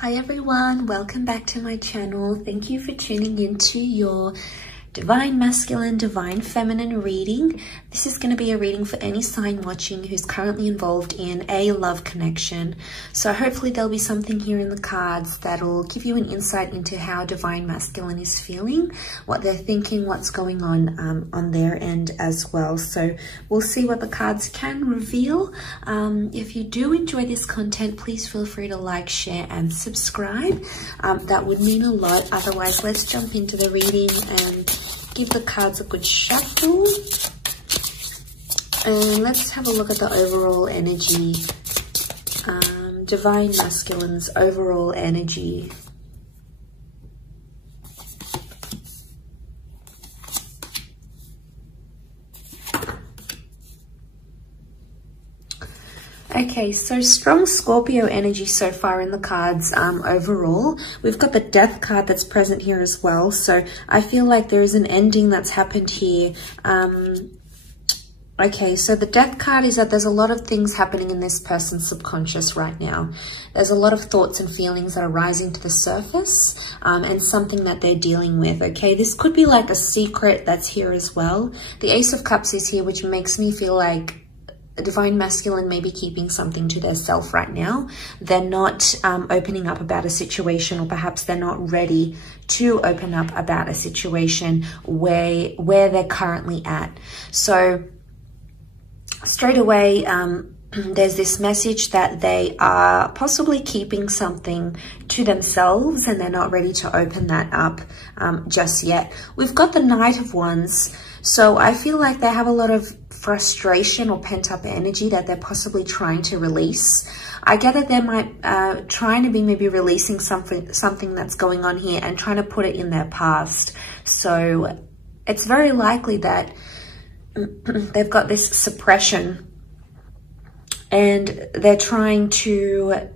Hi everyone, welcome back to my channel. Thank you for tuning into your Divine Masculine, Divine Feminine reading. This is going to be a reading for any sign watching who's currently involved in a love connection. So hopefully there'll be something here in the cards that'll give you an insight into how Divine Masculine is feeling, what they're thinking, what's going on their end as well. So we'll see what the cards can reveal. If you do enjoy this content, please feel free to like, share and subscribe. That would mean a lot. Otherwise, let's jump into the reading and give the cards a good shuffle. And let's have a look at the overall energy. Divine Masculine's overall energy. Okay, so strong Scorpio energy so far in the cards overall. We've got the Death card that's present here as well. So I feel like there is an ending that's happened here. Okay, so the Death card is that there's a lot of things happening in this person's subconscious right now. There's a lot of thoughts and feelings that are rising to the surface and something that they're dealing with, okay? This could be like a secret that's here as well. The Ace of Cups is here, which makes me feel like Divine Masculine may be keeping something to their self right now. They're not opening up about a situation, or perhaps they're not ready to open up about a situation where they're currently at. So straight away, there's this message that they are possibly keeping something to themselves and they're not ready to open that up just yet. We've got the Knight of Wands. So I feel like they have a lot of frustration or pent-up energy that they're possibly trying to release. I get that they might trying to be maybe releasing something that's going on here and trying to put it in their past. So it's very likely that they've got this suppression and they're trying to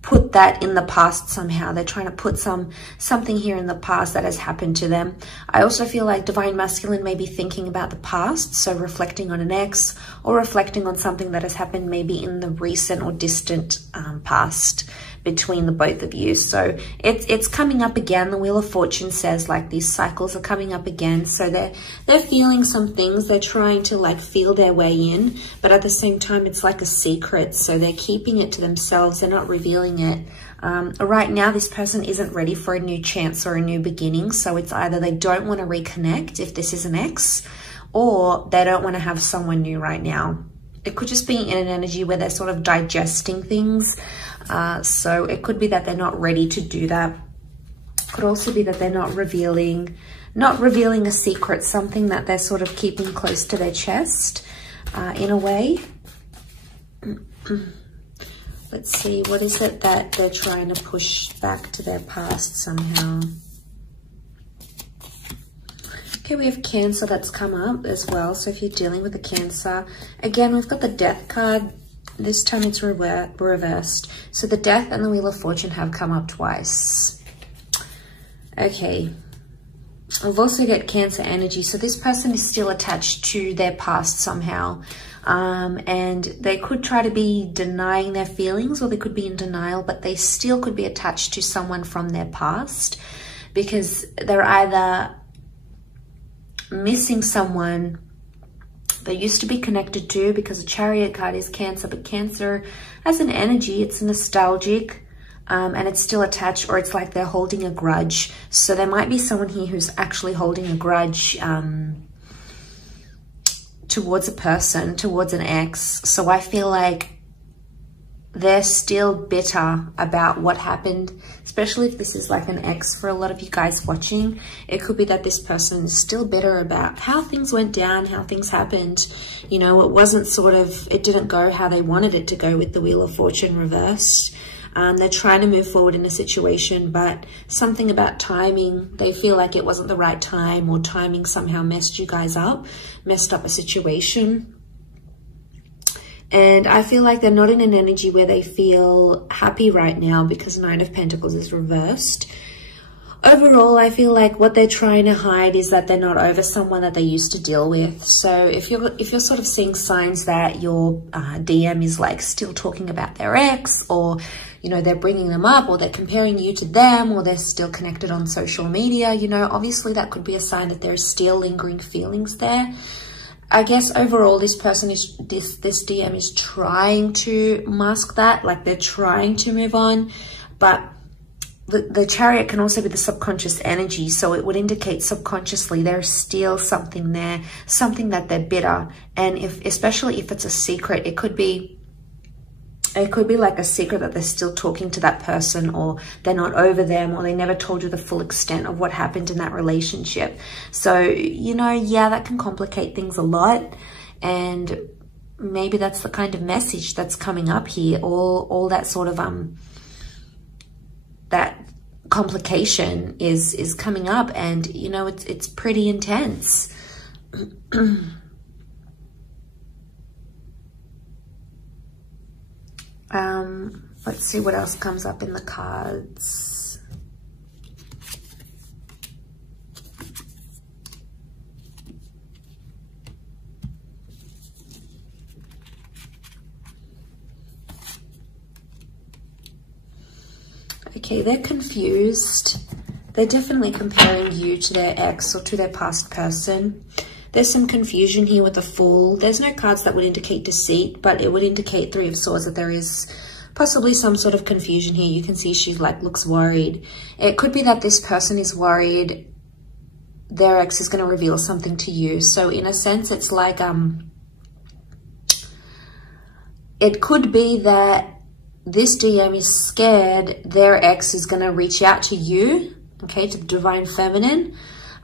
put that in the past somehow. They're trying to put something here in the past that has happened to them. I also feel like Divine Masculine may be thinking about the past, so reflecting on an ex or reflecting on something that has happened maybe in the recent or distant past between the both of you. So it's coming up again. The Wheel of Fortune says like these cycles are coming up again. So they're feeling some things. They're trying to like feel their way in, but at the same time it's like a secret. So they're keeping it to themselves. They're not revealing it. Right now this person isn't ready for a new chance or a new beginning. So it's either they don't want to reconnect if this is an ex, or they don't want to have someone new right now. It could just be in an energy where they're sort of digesting things. So it could be that they're not ready to do that. Could also be that they're not revealing a secret, something that they're sort of keeping close to their chest in a way. Let's see, what is it that they're trying to push back to their past somehow? Okay, we have Cancer that's come up as well. So if you're dealing with a Cancer, again, we've got the Death card. This time it's reversed. So the Death and the Wheel of Fortune have come up twice. Okay. We've also got Cancer energy. So this person is still attached to their past somehow. And they could try to be denying their feelings, or they could be in denial, but they still could be attached to someone from their past because they're either missing someone they used to be connected to, because a Chariot card is Cancer, but Cancer as an energy, it's nostalgic and it's still attached, or it's like they're holding a grudge. So there might be someone here who's actually holding a grudge towards a person, towards an ex. So I feel like they're still bitter about what happened, especially if this is like an ex for a lot of you guys watching. It could be that this person is still bitter about how things went down, how things happened. You know, it didn't go how they wanted it to go with the Wheel of Fortune reversed. They're trying to move forward in a situation, but something about timing, they feel like it wasn't the right time, or timing somehow messed you guys up, messed up a situation. And I feel like they're not in an energy where they feel happy right now, because Nine of Pentacles is reversed. Overall, I feel like what they're trying to hide is that they're not over someone that they used to deal with. So if you're sort of seeing signs that your DM is like still talking about their ex, or you know, they're bringing them up, or they're comparing you to them, or they're still connected on social media, you know, obviously that could be a sign that there's still lingering feelings there. I guess overall, this person is, this DM is trying to mask that, like they're trying to move on, but the Chariot can also be the subconscious energy. So it would indicate subconsciously there's still something there, something that they're bitter. And especially if it's a secret, it could be like a secret that they're still talking to that person, or they're not over them, or they never told you the full extent of what happened in that relationship. So, you know, yeah, that can complicate things a lot. And maybe that's the kind of message that's coming up here. All that sort of, that complication is coming up, and, you know, it's pretty intense. Let's see what else comes up in the cards. Okay, they're confused. They're definitely comparing you to their ex or to their past person. There's some confusion here with the Fool. There's no cards that would indicate deceit, but it would indicate Three of Swords, that there is possibly some sort of confusion here. You can see she like looks worried. It could be that this person is worried their ex is going to reveal something to you. So in a sense, it's like, it could be that this DM is scared their ex is going to reach out to you, okay, to the Divine Feminine,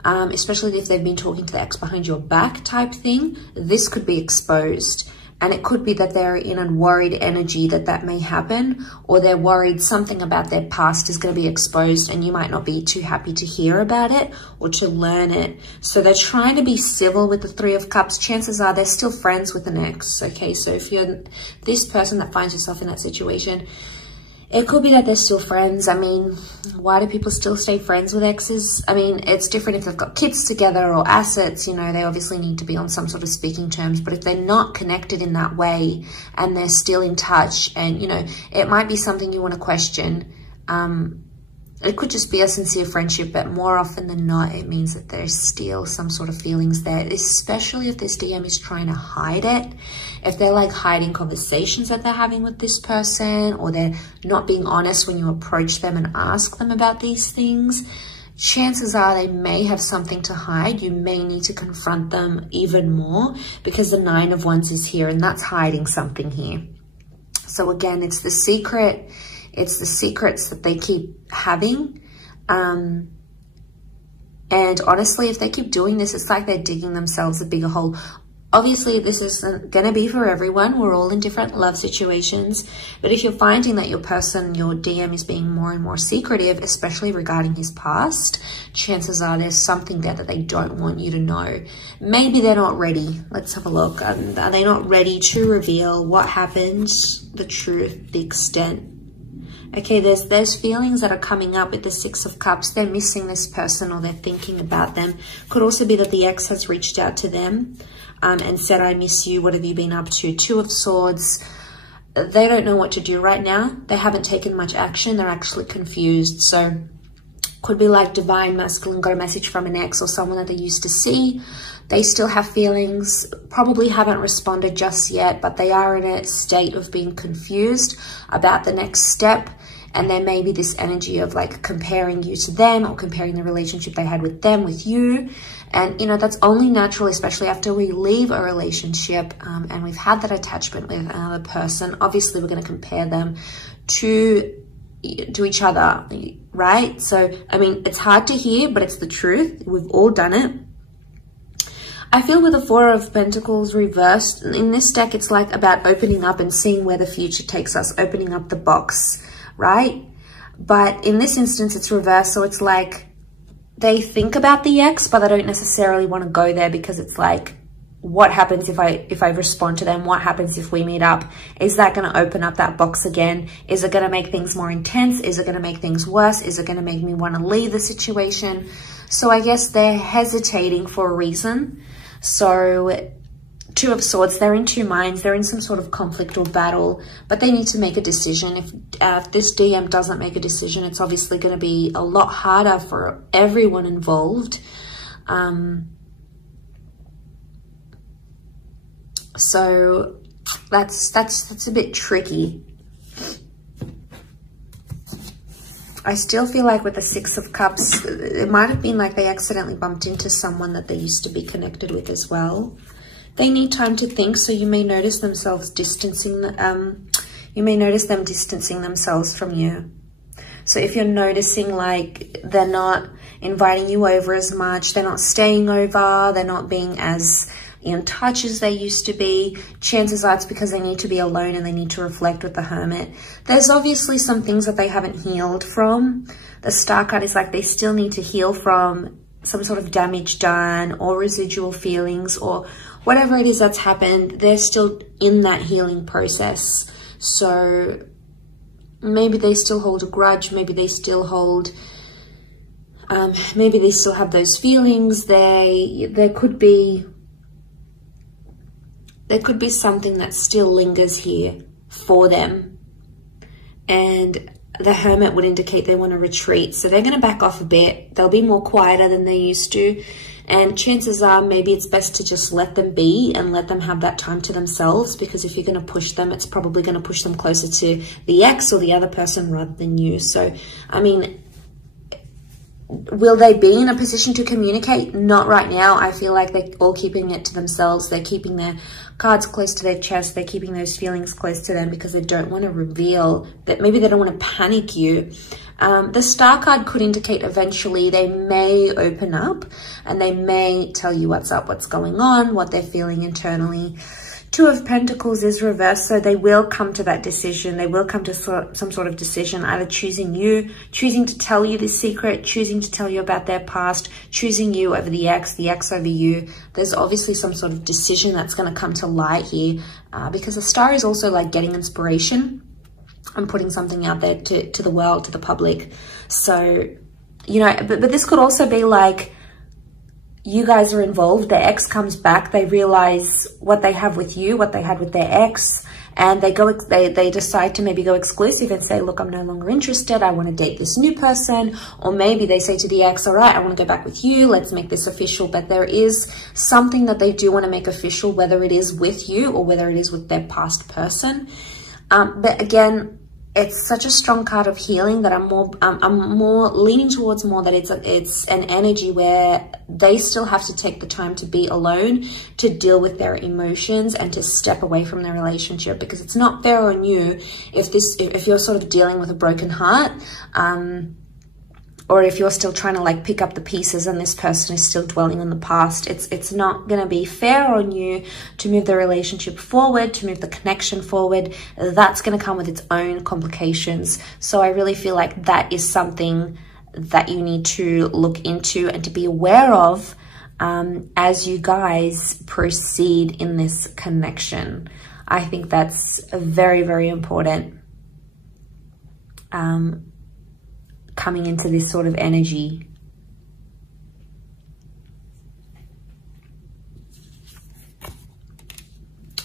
especially if they've been talking to the ex behind your back type thing. This could be exposed. And it could be that they're in a worried energy that may happen, or they're worried something about their past is going to be exposed and you might not be too happy to hear about it or to learn it. So they're trying to be civil with the Three of Cups. Chances are they're still friends with an ex, okay? So if you're this person that finds yourself in that situation, it could be that they're still friends. I mean, why do people still stay friends with exes? I mean, it's different if they've got kids together or assets, you know, they obviously need to be on some sort of speaking terms. But if they're not connected in that way and they're still in touch, and, you know, it might be something you want to question. It could just be a sincere friendship, but more often than not, it means that there's still some sort of feelings there, especially if this DM is trying to hide it. If they're like hiding conversations that they're having with this person, or they're not being honest when you approach them and ask them about these things, chances are they may have something to hide. You may need to confront them even more, because the Nine of Wands is here, and that's hiding something here. So again, it's the secret. It's the secrets that they keep having. And honestly, if they keep doing this, it's like they're digging themselves a bigger hole. Obviously, this isn't going to be for everyone. We're all in different love situations. But if you're finding that your person, your DM, is being more and more secretive, especially regarding his past, chances are there's something there that they don't want you to know. Maybe they're not ready. Let's have a look. Are they not ready to reveal what happened, the truth, the extent? Okay, there's feelings that are coming up with the Six of Cups. They're missing this person, or they're thinking about them. Could also be that the ex has reached out to them and said, I miss you. What have you been up to? Two of Swords. They don't know what to do right now. They haven't taken much action. They're actually confused. So could be like Divine Masculine got a message from an ex or someone that they used to see. They still have feelings, probably haven't responded just yet, but they are in a state of being confused about the next step. And there may be this energy of like comparing you to them, or comparing the relationship they had with them with you. And, you know, that's only natural, especially after we leave a relationship and we've had that attachment with another person. Obviously, we're going to compare them to each other, right? So, I mean, it's hard to hear, but it's the truth. We've all done it. I feel with the Four of Pentacles reversed, in this deck, it's like about opening up and seeing where the future takes us, opening up the box, right? But in this instance, it's reversed. So it's like they think about the ex, but they don't necessarily want to go there, because it's like, what happens if I respond to them? What happens if we meet up? Is that going to open up that box again? Is it going to make things more intense? Is it going to make things worse? Is it going to make me want to leave the situation? So I guess they're hesitating for a reason. So Two of Swords, they're in two minds. They're in some sort of conflict or battle, but they need to make a decision. If this DM doesn't make a decision, it's obviously going to be a lot harder for everyone involved. So that's a bit tricky. I still feel like with the Six of Cups, it might have been like they accidentally bumped into someone that they used to be connected with as well. They need time to think, so you may notice themselves distancing, you may notice them distancing themselves from you. So if you're noticing like they're not inviting you over as much, they're not staying over, they're not being as in touch as they used to be, chances are it's because they need to be alone and they need to reflect with the Hermit. There's obviously some things that they haven't healed from. The Star card is like they still need to heal from some sort of damage done or residual feelings or whatever it is that's happened. They're still in that healing process. So maybe they still hold a grudge, maybe they still hold, maybe they still have those feelings. There could be something that still lingers here for them. And the Hermit would indicate they want to retreat. So they're going to back off a bit. They'll be more quieter than they used to. And chances are maybe it's best to just let them be and let them have that time to themselves. Because if you're going to push them, it's probably going to push them closer to the ex or the other person rather than you. So, I mean, will they be in a position to communicate? Not right now. I feel like they're all keeping it to themselves. They're keeping their cards close to their chest. They're keeping those feelings close to them because they don't want to reveal that. Maybe they don't want to panic you. The Star card could indicate eventually they may open up and they may tell you what's up, what's going on, what they're feeling internally. Two of Pentacles is reversed, so they will come to that decision. They will come to some sort of decision, either choosing you, choosing to tell you this secret, choosing to tell you about their past, choosing you over the ex over you. There's obviously some sort of decision that's going to come to light here because the Star is also like getting inspiration and putting something out there to the world, to the public. So, you know, but this could also be like, you guys are involved, their ex comes back, they realize what they have with you, what they had with their ex, and they decide to maybe go exclusive and say, look, I'm no longer interested, I want to date this new person. Or maybe they say to the ex, all right, I want to go back with you, let's make this official. But there is something that they do want to make official, whether it is with you or whether it is with their past person. But again, it's such a strong card of healing that I'm more leaning towards more that it's an energy where they still have to take the time to be alone, to deal with their emotions and to step away from their relationship, because it's not fair on you if you're sort of dealing with a broken heart, or if you're still trying to like pick up the pieces and this person is still dwelling on the past. It's not going to be fair on you to move the relationship forward, to move the connection forward. That's going to come with its own complications. So I really feel like that is something that you need to look into and to be aware of as you guys proceed in this connection. I think that's very, very important. Coming into this sort of energy.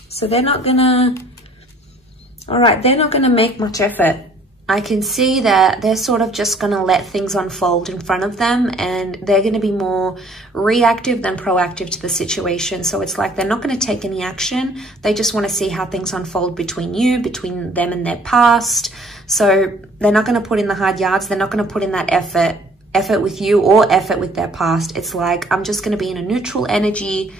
So they're not gonna, all right, they're not gonna make much effort. I can see that they're sort of just gonna let things unfold in front of them, and they're gonna be more reactive than proactive to the situation. So it's like they're not gonna take any action. They just wanna see how things unfold between you, between them and their past. So they're not going to put in the hard yards. They're not going to put in that effort with you or effort with their past. It's like, I'm just going to be in a neutral energy.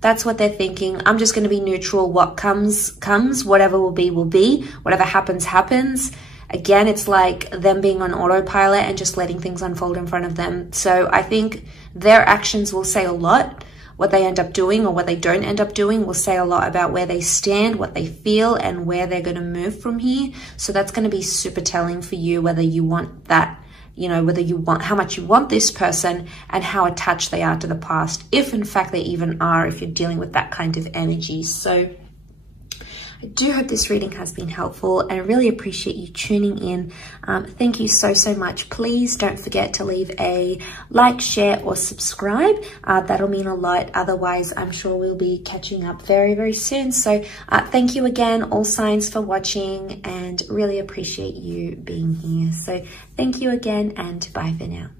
That's what they're thinking. I'm just going to be neutral. What comes, comes. Whatever will be, will be. Whatever happens, happens. Again, it's like them being on autopilot and just letting things unfold in front of them. So I think their actions will say a lot. What they end up doing or what they don't end up doing will say a lot about where they stand, what they feel, and where they're going to move from here. So that's going to be super telling for you, whether you want that, you know, whether you want, how much you want this person and how attached they are to the past, if in fact they even are, if you're dealing with that kind of energy. So I do hope this reading has been helpful, and I really appreciate you tuning in. Thank you so much. Please don't forget to leave a like, share, or subscribe. That'll mean a lot. Otherwise, I'm sure we'll be catching up very soon. So thank you again, all signs, for watching, and really appreciate you being here. So thank you again, and bye for now.